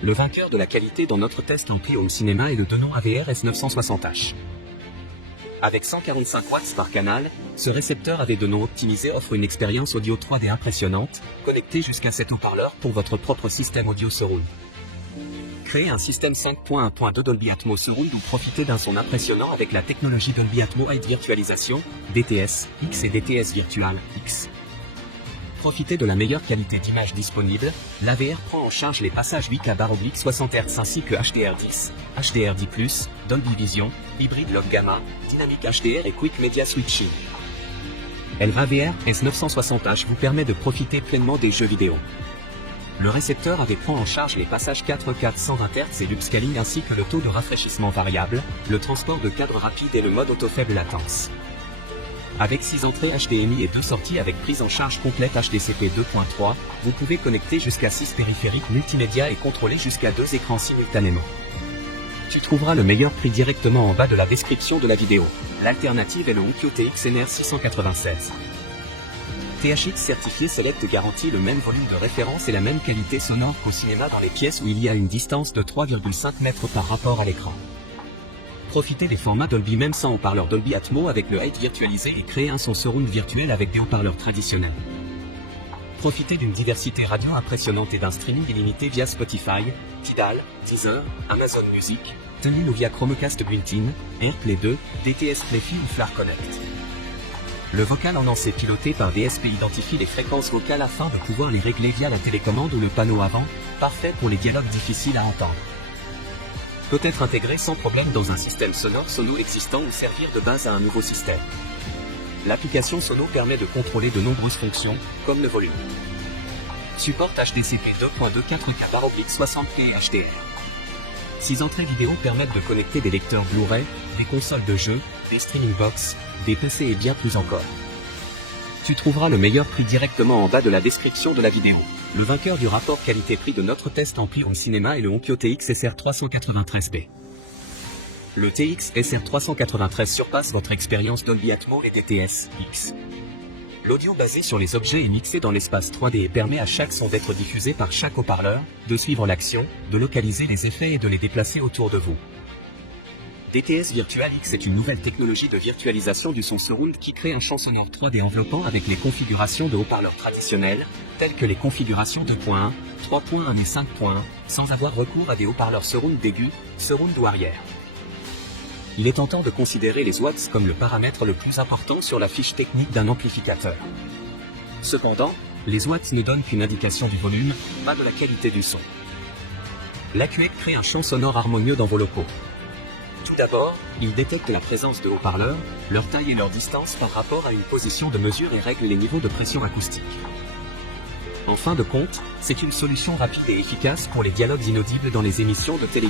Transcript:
Le vainqueur de la qualité dans notre test en prix home cinéma est le Denon AVR S960H. Avec 145 watts par canal, ce récepteur AV Denon optimisé offre une expérience audio 3D impressionnante, connectée jusqu'à 7 haut-parleurs pour votre propre système audio surround. Créez un système 5.1.2 Dolby Atmos Surround ou profitez d'un son impressionnant avec la technologie Dolby Atmos High Virtualisation, DTS, X et DTS Virtual, X. Profitez de la meilleure qualité d'image disponible, l'AVR prend en charge les passages 8K/60 Hz ainsi que HDR10, HDR10+, Dolby Vision, Hybrid Log Gamma, Dynamic HDR et Quick Media Switching. l'AVR S960H vous permet de profiter pleinement des jeux vidéo. Le récepteur AV prend en charge les passages 4K 120 Hz et l'upscaling ainsi que le taux de rafraîchissement variable, le transport de cadre rapide et le mode auto faible latence. Avec 6 entrées HDMI et 2 sorties avec prise en charge complète HDCP 2.3, vous pouvez connecter jusqu'à 6 périphériques multimédia et contrôler jusqu'à 2 écrans simultanément. Tu trouveras le meilleur prix directement en bas de la description de la vidéo. L'alternative est le Onkyo TX NR696. THX certifié Select garantit le même volume de référence et la même qualité sonore qu'au cinéma dans les pièces où il y a une distance de 3,5 mètres par rapport à l'écran. Profitez des formats Dolby même sans haut-parleur Dolby Atmos avec le Height virtualisé et créez un son surround virtuel avec des haut-parleurs traditionnels. Profitez d'une diversité radio impressionnante et d'un streaming illimité via Spotify, Tidal, Deezer, Amazon Music, TuneIn ou via Chromecast built-in, AirPlay 2, DTS Play-Fi ou Flar Connect. Le vocal en lancé piloté par DSP identifie les fréquences vocales afin de pouvoir les régler via la télécommande ou le panneau avant, parfait pour les dialogues difficiles à entendre. Peut être intégré sans problème dans un système sonore Sono existant ou servir de base à un nouveau système. L'application Sono permet de contrôler de nombreuses fonctions, comme le volume. Supporte HDCP 2.2 4K/60p et HDR. 6 entrées vidéo permettent de connecter des lecteurs Blu-ray, des consoles de jeux, des streaming box, des PC et bien plus encore. Tu trouveras le meilleur prix directement en bas de la description de la vidéo. Le vainqueur du rapport qualité-prix de notre test en prix home cinéma est le Onkyo TX SR393B. Le TX SR393 surpasse votre expérience Dolby Atmos et DTS, X. L'audio basé sur les objets est mixé dans l'espace 3D et permet à chaque son d'être diffusé par chaque haut-parleur, de suivre l'action, de localiser les effets et de les déplacer autour de vous. DTS Virtual X est une nouvelle technologie de virtualisation du son surround qui crée un champ sonore 3D enveloppant avec les configurations de haut-parleurs traditionnels, telles que les configurations 2.1, 3.1 et 5.1, sans avoir recours à des haut-parleurs surround d'aigu, surround ou arrière. Il est tentant de considérer les watts comme le paramètre le plus important sur la fiche technique d'un amplificateur. Cependant, les watts ne donnent qu'une indication du volume, pas de la qualité du son. L'AQEC crée un champ sonore harmonieux dans vos locaux. Tout d'abord, il détecte la présence de haut-parleurs, leur taille et leur distance par rapport à une position de mesure et règle les niveaux de pression acoustique. En fin de compte, c'est une solution rapide et efficace pour les dialogues inaudibles dans les émissions de télévision.